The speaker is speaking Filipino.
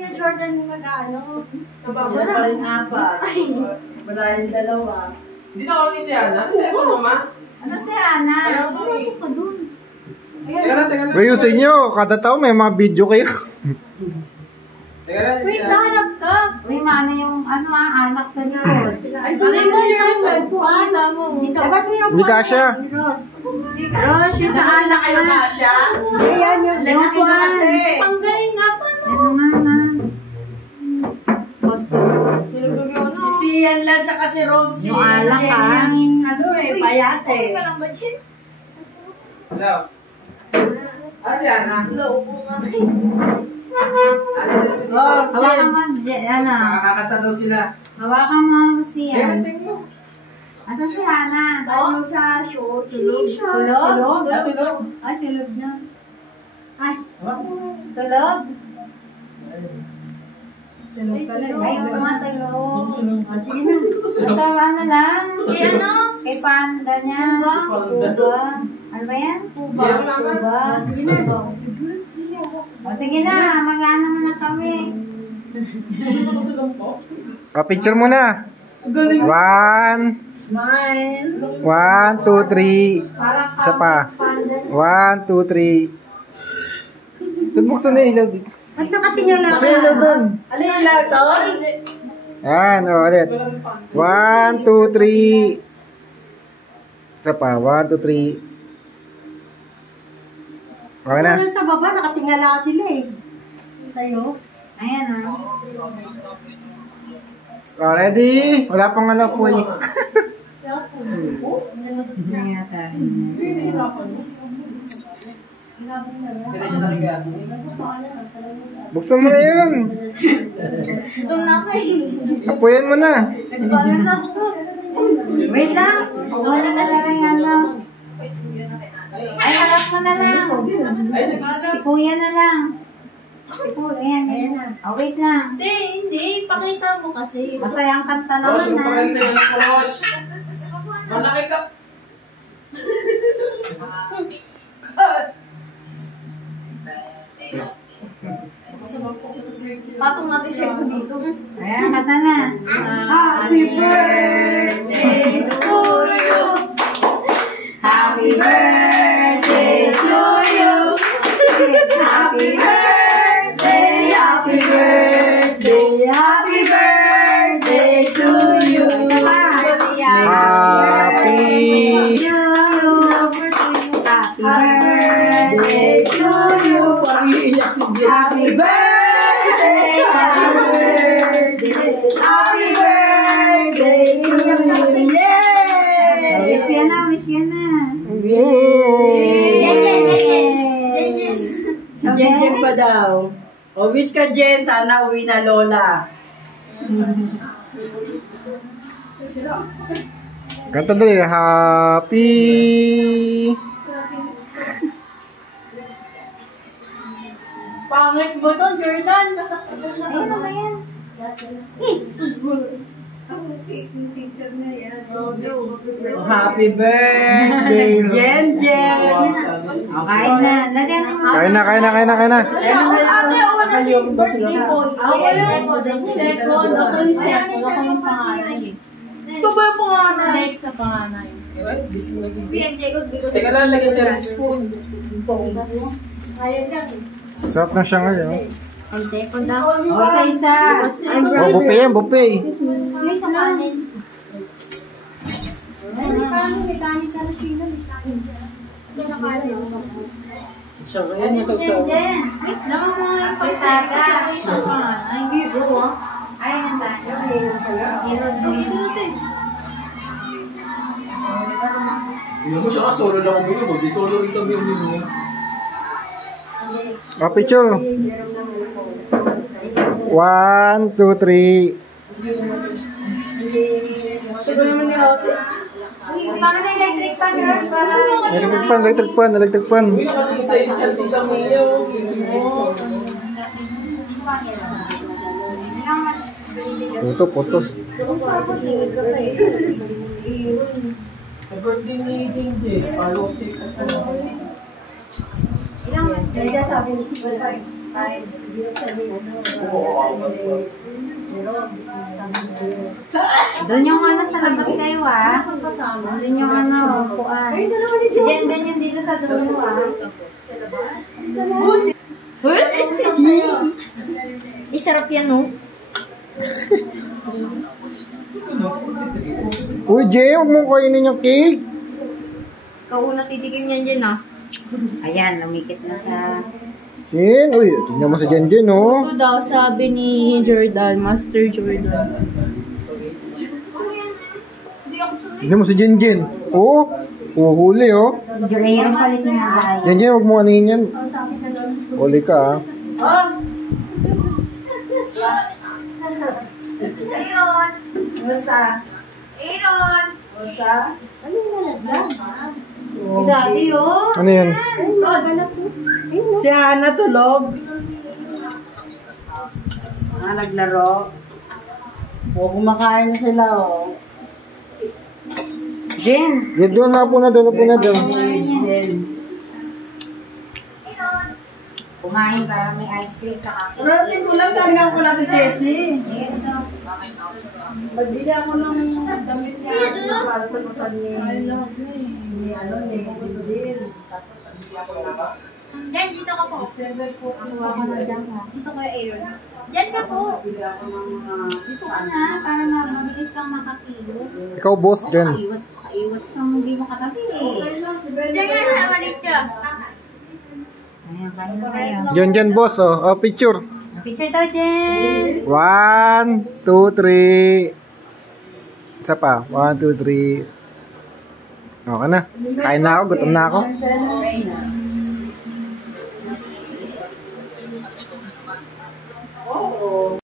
Kuya Jordan mag-ano. Sila pa rin apat. Wala yung dalawa. Hindi na ako ni si Ana. Ano siya po, mama? Ano si Ana? Pumasok ka dun. Teka lang. Kayo sa inyo, kada taon may mga video kayo. Teka lang, si Wait, Ana. sa harap ka. Uy, maano yung anak sa likod. Ay, sabi mo yung cellphone. Hindi kasya. Rosh, yung sa Saan na anak kayo na. kasya? Ayan yung Lalaki na kasi. Panggaling nga pa. Ano nga na. Hospital. Si Sian lang sa kasi Rose. Yung alak, ha? Yung ano eh, payate. Hello. Ah, si Ana. Ano din si Nico? Hawakan mo, ano? Nakakakanta daw sila. Hawakan mo siya. Everything mo. Asan si Hana? Ano sa show? Tulog. Tulog? Ah, tulog. Ay, tulog na. Ay, tulog? Tulog pala. Ayaw mga tulog. Sige na. Basta ano lang? Kay ano? Kay panda niya. Kuba. Ano ba yan? Kuba. Kuba. Sige na. O sige na, mag-ano na kami. Picture mo na. 1, 1, 2, 3. Smile. Isa pa. 1, 2, 3. Buksan na ilaw dito. At nakatingala Buksan na ilaw doon. Ano yung ilaw doon? Yan, o, ulit. 1, 2, 3. Isa pa. 1, 2, 3. Okay na. Sa baba, nakatingala sila eh. Sa'yo. Ayan ah. Oh, ready? Wala pang alam po eh. Ayan sa Hindi siya narigat. Buksan mo na yun. Itong na ako eh. Apuyan mo na. Wait lang. Wala ka sa rin ano. Ay, harap mo na lang. Ay, nag-isa. Si kuya na lang. Si kuya, ayan na. Oh, wait lang. Hindi. Pakita mo kasi. Masayang kanta Rosh, naman yung na. pagaling na yung Rosh. Malaki ka. Patong natin siya ko dito. Ayan, kanta na. Happy birthday to you. Happy birthday to you. Happy birthday. Happy birthday. Happy birthday to you. Happy. Happy birthday to you. Happy birthday. Happy birthday. Happy birthday to you. Yay! Wish yan na, wish yan na. Yes. Si Jen pa daw. O, wish ka Jen, sana uwi na Lola. Kanta dali. Happy. Pangit mo to, Jordan. Ayun na ba yan? Happy birthday, Jen Jen. O, kain na. Lagyan mo. Kain na, kain na, kain na, kain na. Ako yung second. Ako yung second. Ako yung panganay. Ito ba yung pangalan? Next sa panganay. Teka lang, lagyan sa spoon. Sarap na siya ngayon. Ang second ako. O, isa-isa. Oh, buffet yan, buffet. May sa kanin. Siya ngayon, yung sausaw. Jen. Naman mo yung Pagsaga. sa panganay. Ay, go ah. Ay, handa. Tingnan mo siya, solo lang uminom. Di solo rin kami uminom. Oh, picture. 1, 2, 3. Sana na electric fan, Rosh, para... Electric pan, electric pan, electric pan. Uy, nakatingin sa inyo siya, tingnan mo yung Puto, puto. Sa birthday ni Jingjing, follow take. Ilang Doon yung ano sa labas kayo Doon yung ano, upuan. Si Jen ganyan dito sa dulo Isarap yan Uy, Jay, huwag mong kainin yung cake. Ikaw una titikim yan Jen Ayan, lumikit na sa... Jen, uy, tingnan mo sa Jen, oh. Ito daw, sabi ni Jordan, Master Jordan. Tingnan mo si Jen. Oh, huli, oh. Mayroong palit na tayo. Jen, huwag mo anihin yan. Huli ka, Aaron! Basta. Aaron! Basta. Si Daddy, Ano yan? Si Hana tulog. Naglaro. Kumakain na sila, Jen! Yan, doon na po na doon. Kumain para may ice cream kakakit. Rating ko lang, tandaan ko lang yung Tessie. Ito. Magbili ako ng damit niya para sa kasal ni Jill. Jen, dito ka po. Kuha ko na dyan Dito kayo, Aaron. Jen ka po. Dito ka na, para mabilis kang makakilo. Ikaw, boss, Jen. Iwas kang hindi mo katabi Jen, yan, malit siya. Ayan, kain na kayo. Jen, boss, oh. Picture. Picture daw, Jen! 1, 2, 3. Isa pa. 1, 2, 3. Okay na. Kain na ako. Gutom na ako.